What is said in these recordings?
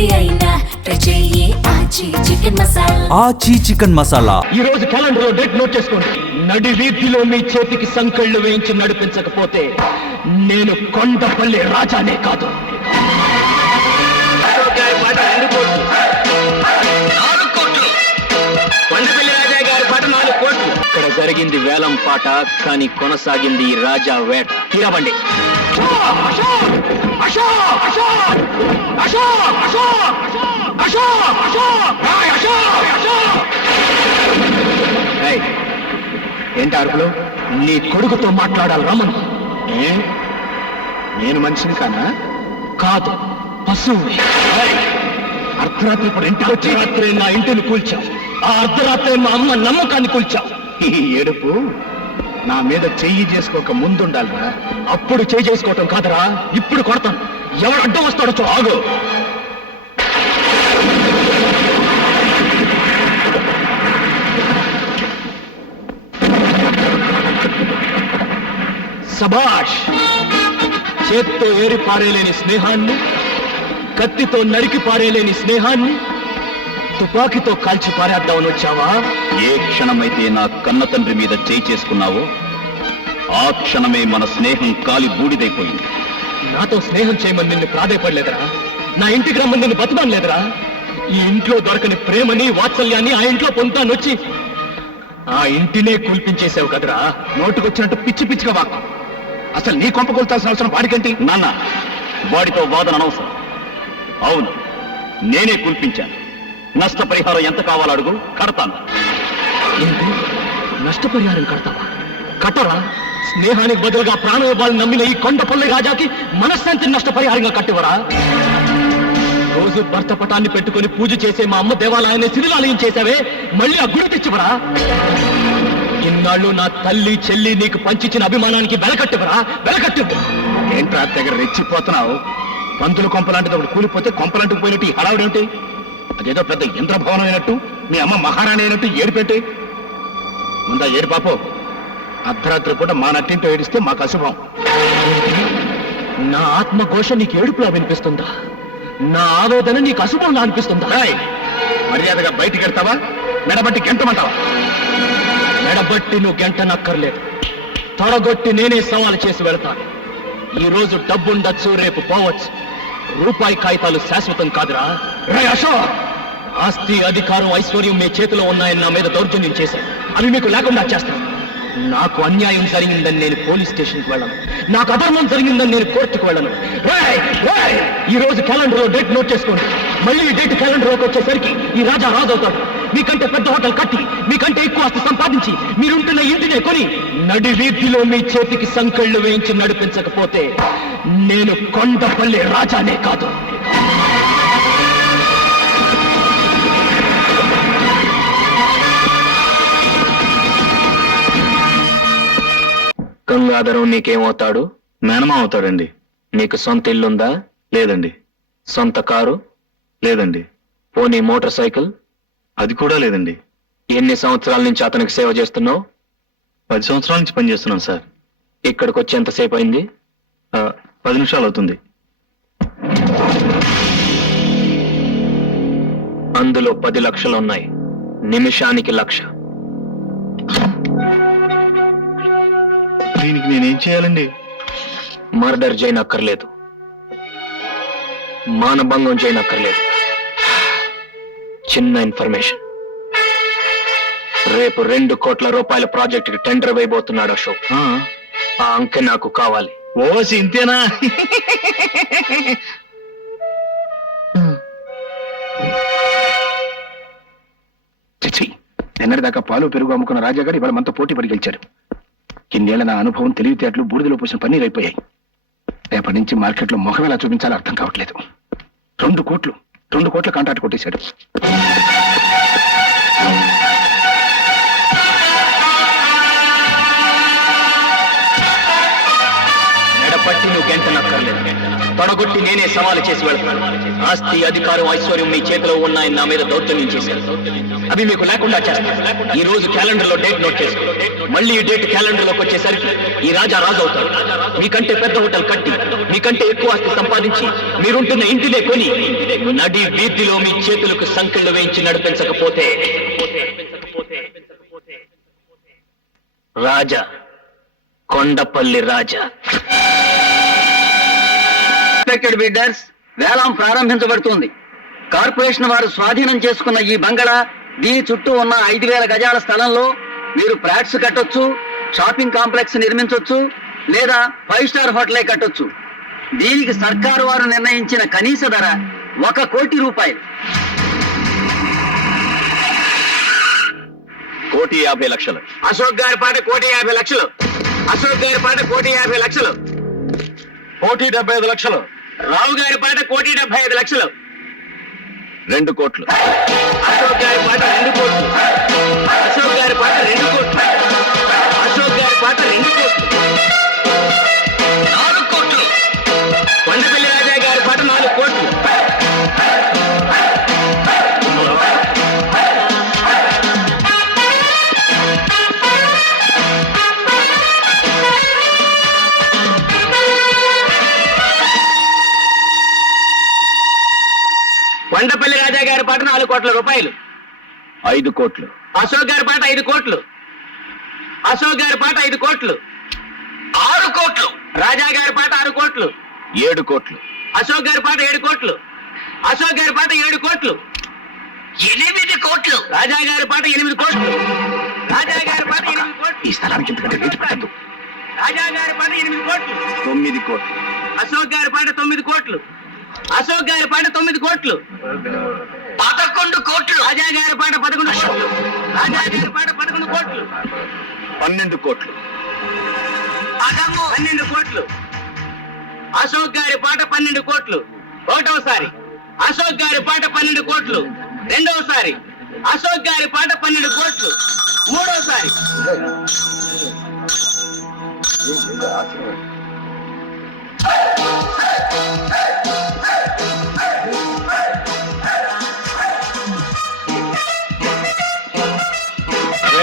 ఏది అయినా ట్రై చెయ్యి ఆచి చికెన్ మసాలా. ఆచి చికెన్ మసాలా. ఈ రోజు క్యాలెండర్ లో డేట్ నోట్ చేసుకోండి. నడి వీధిలో మీ చేతికి సంకెళ్ళు వేయించి నడిపించకపోతే నేను కొండపల్లి రాజానే కాదు. కొండపల్లి రాజా గారి పాట 4 కోట్లు. ఇక్కడ జరిగింది వేలం పాట, కానీ కొనసాగింది ఈ రాజా వేట. తీరవండి. ఏంటి అరుపులు? నీ కొడుకుతో మాట్లాడాలి రమణ. నేను మనిషిని కానా? కాదు, పశువు. అర్ధరాత్రి ఇప్పుడు ఇంటికి వచ్చి రాత్రి నా ఇంటిని కూల్చావు. ఆ అర్ధరాత్రి మా అమ్మ నమ్మకాన్ని కూల్చావు. ఈ ఏడుపు నా మీద చెయ్యి చేసుకోక ముందుండాలిరా. అప్పుడు చెయ్యి చేసుకోవటం కాదురా, ఇప్పుడు కొడతాను. ఎవరు అడ్డం వస్తాడో చూ. ఆగు. సబాష్. చేత్తో ఏరి పారేలేని స్నేహాన్ని, కత్తితో నరికి పారేలేని స్నేహాన్ని తుపాకీతో కాల్చి పారేద్దామని వచ్చావా? ఏ క్షణమైతే నా కన్న తండ్రి మీద చేయి చేసుకున్నావో ఆ క్షణమే మన స్నేహం కాలి బూడిదైపోయింది. నాతో స్నేహం చేయమని నిన్ను ప్రాధేయపడలేదురా. నా ఇంటికి రమ్మని నిన్ను బతమనలేదురా. ఈ ఇంట్లో దొరకని ప్రేమని వాత్సల్యాన్ని ఆ ఇంట్లో పొందుతానొచ్చి ఆ ఇంటినే కూల్పించేసావు కదరా. నోటుకొచ్చినట్టు పిచ్చి పిచ్చిగా వాక్. అసలు నీ కొంప కొల్తాల్సిన అవసరం వాడికేంటి? నాన్న, వాడితో వాదన అనవసరం. అవును, నేనే కూల్పించాను. నష్టపరిహారం ఎంత కావాలో అడుగు, కడతాను. ఏంటి? నష్టపరిహారం కడతావా? కట్టరా. స్నేహానికి బదులుగా ప్రాణం ఇవ్వాలని నమ్మిన ఈ కొండపల్లి రాజాకి మనశ్శాంతిని నష్టపరిహారంగా కట్టివరా? రోజు భర్త పటాన్ని పెట్టుకుని పూజ చేసే మా అమ్మ దేవాలయాన్ని శిథిలాలయం చేసావే, మళ్ళీ ఆ గుడి తెచ్చివరా? ఇన్నాళ్ళు నా తల్లి చెల్లి నీకు పంచిచ్చిన అభిమానానికి వెలకట్టివరా? వెలకట్టివు. ఏంట్రా దగ్గర రెచ్చిపోతున్నావు? పంతులు కొంపలాంటిది ఒకటి కూలిపోతే కొంపలాంటికి పోయినట్టు ఈ హడావుడేమిటి? అదేదో పెద్ద ఇంద్రభవనం అయినట్టు, మీ అమ్మ మహారాణి అయినట్టు ఏడిపెట్టి ముందా ఏడు పాపో. అర్ధరాత్రి పూట మా నట్టింటో ఏడిస్తే మాకు అశుభం. నా ఆత్మఘోష నీకు ఏడుపులా వినిపిస్తుందా? నా ఆవేదన నీకు అశుభంలా అనిపిస్తుందా? మర్యాదగా బయటికి వెళ్తావా, మెడబట్టి గెంటమంటావా? మెడబట్టి నువ్వు గెంటనక్కర్లేదు. తొడగొట్టి నేనే సవాలు చేసి వెళ్తాను. ఈ రోజు డబ్బుండొచ్చు, రేపు పోవచ్చు. రూపాయి కాగితాలు శాశ్వతం కాదురా. అశోక్, ఆస్తి, అధికారం, ఐశ్వర్యం మీ చేతిలో ఉన్నాయని నా మీద దౌర్జన్యం చేశాను. అవి మీకు లేకుండా చేస్తాను. నాకు అన్యాయం జరిగిందని నేను పోలీస్ స్టేషన్కి వెళ్ళను. నాకు అధర్మం జరిగిందని నేను కోర్టుకు వెళ్ళను. ఈ రోజు క్యాలెండర్ లో డేట్ నోట్ చేసుకోండి. మళ్ళీ ఈ డేట్ క్యాలెండర్లోకి వచ్చేసరికి ఈ రాజా రాజు అవుతాడు. మీకంటే పెద్ద హోటల్ కట్టి, మీకంటే ఎక్కువ ఆస్తి సంపాదించి, మీరుంటున్న ఇంటినే కొని నడి వీధిలో మీ చేతికి సంకెళ్ళు వేయించి నడిపించకపోతే నేను కొండపల్లి రాజానే కాదు. గంగాధరం నీకేమవుతాడు? మేనమా అవుతాడండి. నీకు సొంత ఇల్లుందా? లేదండి. సొంత కారు? లేదండి. పోనీ మోటార్ సైకిల్? అది కూడా లేదండి. ఎన్ని సంవత్సరాల నుంచి అతనికి సేవ చేస్తున్నావు? 10 సంవత్సరాల నుంచి పనిచేస్తున్నాను సార్. ఇక్కడికి వచ్చి ఎంతసేపు అయింది? 10 నిమిషాలు అవుతుంది. అందులో 10 లక్షలు ఉన్నాయి. నిమిషానికి 1,00,000. దీనికి నేనేం చేయాలండి? మర్డర్ చేయనక్కర్లేదు, మానభంగం చేయనక్కర్లేదు. చిన్న ఇన్ఫర్మేషన్. రేపు 2 కోట్ల రూపాయల ప్రాజెక్టుకి టెండర్ వేయబోతున్నాడు అశోక్. ఆ అంకె నాకు కావాలి. ఓసి ఇంతేనా? నిన్నటిదాకా పాలు పెరుగు అమ్ముకున్న రాజాగారు ఇవాళ మనతో పోటీ పడి గెలిచాడు. ఇన్నేళ్ల నా అనుభవం, తెలివితేటలు బూడిదలో పోసిన పన్నీరు అయిపోయాయి. రేపటి నుంచి మార్కెట్లో ముఖం ఎలా చూపించాలో అర్థం కావట్లేదు. 2 కోట్ల కాంట్రాక్ట్ కొట్టేశాడు. మెడపట్టి నువ్వు గంటనక్కర్లేదు. తొడగొట్టి నేనే సవాలు చేసి వెళ్తాను. ఆస్తి, అధికారం, ఐశ్వర్యం మీ చేతిలో ఉన్నాయని నా మీద దౌర్జన్యం చేశారు. అవి మీకు లేకుండా చేస్తాను. ఈ రోజు క్యాలెండర్ లో డేట్ నోట్ చేసుకో. మళ్ళీ ఈ డేట్ క్యాలెండర్ లోకి వచ్చేసరికి ఈ రాజా రాజు అవుతాడు. మీకంటే పెద్ద హోటల్ కట్టి, మీకంటే ఎక్కువ ఆస్తి సంపాదించి, మీరుంటున్న ఇంటినే కొని నడి వీధిలో మీ చేతులకు సంకెళ్ళు వేయించి నడిపించకపోతే రాజా, కొండపల్లి రాజా. రెస్పెక్టెడ్ బిడ్డర్స్, వేలం ప్రారంభించబడుతుంది. కార్పొరేషన్ వారు స్వాధీనం చేసుకున్న ఈ బంగళా, దీని చుట్టూ ఉన్న 5,000 గజాల స్థలంలో మీరు ఫ్లాట్స్ కట్టొచ్చు, షాపింగ్ కాంప్లెక్స్ నిర్మించొచ్చు, లేదా 5 స్టార్ హోటలే కట్టొచ్చు. దీనికి సర్కారు వారు నిర్ణయించిన కనీస ధర 1 కోటి రూపాయలు. 1,50,00,000. అశోక్ గారి పాట 1,50,00,000. అశోక్ గారి పాట 1,50,00,000. 1,75,00,000. రావు గారి పాట 1,75,00,000. 2 కోట్లు. అశోక్ గారి పాట 2 కోట్లు. అశోక్ గారి పాట 2 కోట్లు. అశోక్ గారి పాట 2 కోట్లు. 4 కోట్లు. కొండపల్లి రాజా గారి పాట 4 కోట్లు. కొండపల్లి రాజా గారి పాట 4 కోట్ల రూపాయలు. 5 కోట్లు. అశోక్ గారి పాట 5 కోట్లు. అశోక్ గారి పాట 5 కోట్లు. 6 కోట్లు. రాజా గారి పాట 6 కోట్లు. 7 కోట్లు. అశోక్ గారి పాట 7 కోట్లు. అశోక్ గారి పాట 7 కోట్లు. 8 కోట్లు. రాజా గారి పాట 8 కోట్లు. రాజా గారి పాట 8 కోట్లు. ఈ స్థలానికి ఎందుకంటే రేటు పెట్టద్దు. రాజా గారి పాట 8 కోట్లు. 9 కోట్లు. అశోక్ గారి పాట 9 కోట్లు. అశోక్ గారి పాట 9 కోట్లు. 11 కోట్లు. రాజా గారి పాట 11 కోట్లు. రాజా గారి పాట 11 కోట్లు. 12 కోట్లు. 12 కోట్లు. అశోక్ గారి పాట 12 కోట్లు. ఒకటోసారి అశోక్ గారి పాట 12 కోట్లు. రెండవసారి అశోక్ గారి పాట 12 కోట్లు. మూడోసారి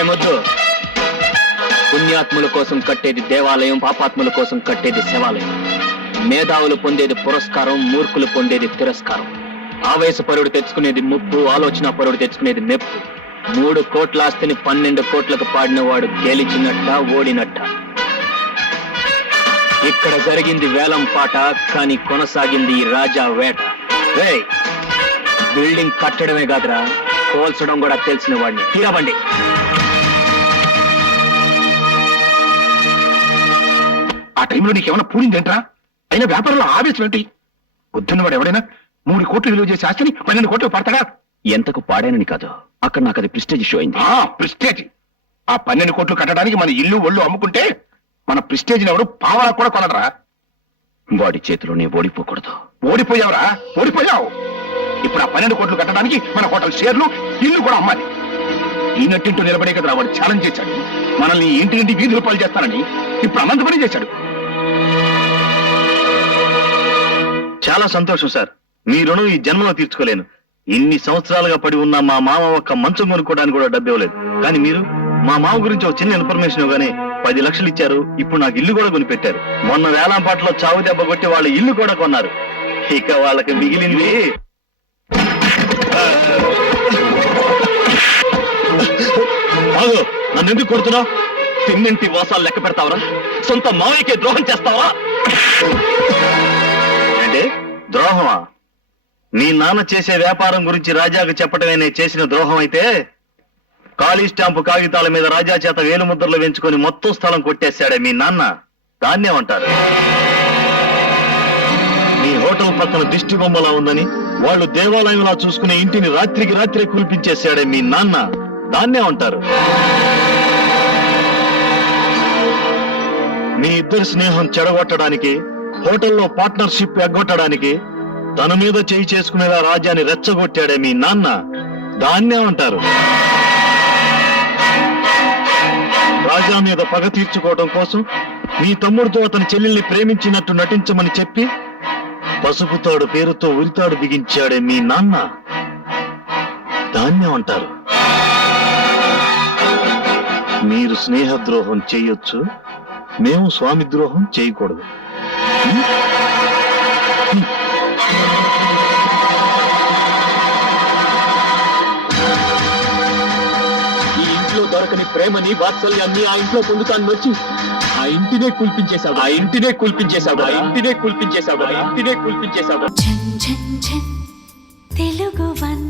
ముద్దు. పుణ్యాత్ముల కోసం కట్టేది దేవాలయం, పాపాత్ముల కోసం కట్టేది శివాలయం. మేధావులు పొందేది పురస్కారం, మూర్ఖులు పొందేది తిరస్కారం. ఆవేశపరుడు తెచ్చుకునేది ముప్పు, ఆలోచన పరుడు తెచ్చుకునేది మెప్పు. 3 కోట్ల ఆస్తిని 12 కోట్లకు పాడిన వాడు గెలిచినట్ట, ఓడినట్ట. ఇక్కడ జరిగింది వేలం పాట, కానీ కొనసాగింది ఈ రాజా వేట. రేయ్, బిల్డింగ్ కట్టడమే కాదురా, కోల్చడం కూడా తెలిసిన వాడిని. తీరబండి. ఆ టైంలో నీకేమైనా పూడిందేంట్రా? అయినా వ్యాపారంలో ఆవేశం ఏంటి? పొద్దున్నవాడు ఎవడైనా 3 కోట్లు విలువ చేసే ఆస్తిని 12 కోట్లు పడతాడా? ఎంతకు పాడానని కాదు, అక్కడ నాకు అది ప్రెస్టేజ్ షో అయింది. ప్రెస్టేజ్. ఆ 12 కోట్లు కట్టడానికి మన ఇల్లు ఒళ్ళు అమ్ముకుంటే మన ప్రెస్టేజ్ ఎవడు పావలా కూడా కొనడరా. వాడి చేతిలోనే ఓడిపోకూడదు. ఓడిపోయావురా, ఓడిపోయావు. ఇప్పుడు ఆ 12 కోట్లు కట్టడానికి మన హోటల్ షేర్లు, ఇల్లు కూడా అమ్మాలి. ఈ నట్టింటూ నిలబడే కదా వాడు ఛాలెంజ్ చేశాడు. మనల్ని ఇంటి వీధులు పాలు చేస్తానని ఇప్పుడు అనంత పని చేశాడు. చాలా సంతోషం సార్. మీ రుణం ఈ జన్మలో తీర్చుకోలేను. ఇన్ని సంవత్సరాలుగా పడి ఉన్న మా మామ ఒక్క మంచం కొనుక్కోవడానికి కూడా డబ్బు ఇవ్వలేదు. కానీ మీరు మా మామ గురించి ఒక చిన్న ఇన్ఫర్మేషన్ ఇవ్వగానే 10 లక్షలు ఇచ్చారు. ఇప్పుడు నాకు ఇల్లు కూడా కొనిపెట్టారు. మొన్న వేలంపాటలో చావు దెబ్బ కొట్టి వాళ్ళ ఇల్లు కూడా కొన్నారు. ఇక వాళ్ళకి మిగిలింది. నన్ను ఎందుకు కొడుతున్నావు? తిన్నింటి వాసాలు లెక్క పెడతావరా? సొంత మావయ్యకే ద్రోహం చేస్తావా? అంటే ద్రోహమా? మీ నాన్న చేసే వ్యాపారం గురించి రాజాకు చెప్పటమే నేను చేసిన ద్రోహం అయితే, ఖాళీ స్టాంపు కాగితాల మీద రాజా చేత వేలు ముద్రలు వేయించుకొని మొత్తం స్థలం కొట్టేశాడే మీ నాన్న, దాన్నేమంటారు? మీ హోటల్ పక్కన దిష్టి బొమ్మలా ఉందని వాళ్ళు దేవాలయంలా చూసుకునే ఇంటిని రాత్రికి రాత్రే కురిపించేశాడే మీ నాన్న, దాన్నేమంటారు? మీ ఇద్దరి స్నేహం చెడగొట్టడానికి, హోటల్లో పార్ట్నర్షిప్ ఎగ్గొట్టడానికి తన మీద చేయి చేసుకునేలా రాజాని రెచ్చగొట్టాడే మీ నాన్న, దాన్నే అంటారు. రాజా మీద పగ తీర్చుకోవడం కోసం మీ తమ్ముడితో అతని చెల్లెల్ని ప్రేమించినట్టు నటించమని చెప్పి పసుపు తాడు పేరుతో ఉరితాడు బిగించాడే మీ నాన్న ధాన్యం అంటారు. మీరు స్నేహద్రోహం చేయొచ్చు, మేము స్వామి ద్రోహం చేయకూడదు. ఈ ఇంట్లో దొరకని ప్రేమని వాత్సల్యాన్ని ఆ ఇంట్లో పొందుతాను వచ్చి ఆ ఇంటినే కూల్పించేశాడు, ఆ ఇంటినే కూల్పించేశాడు, ఆ ఇంటినే కూల్పించేశాడు, ఆ ఇంటినే కూల్పించేశాడు. ఝన్ ఝన్ ఝన్ తెలుగు వన్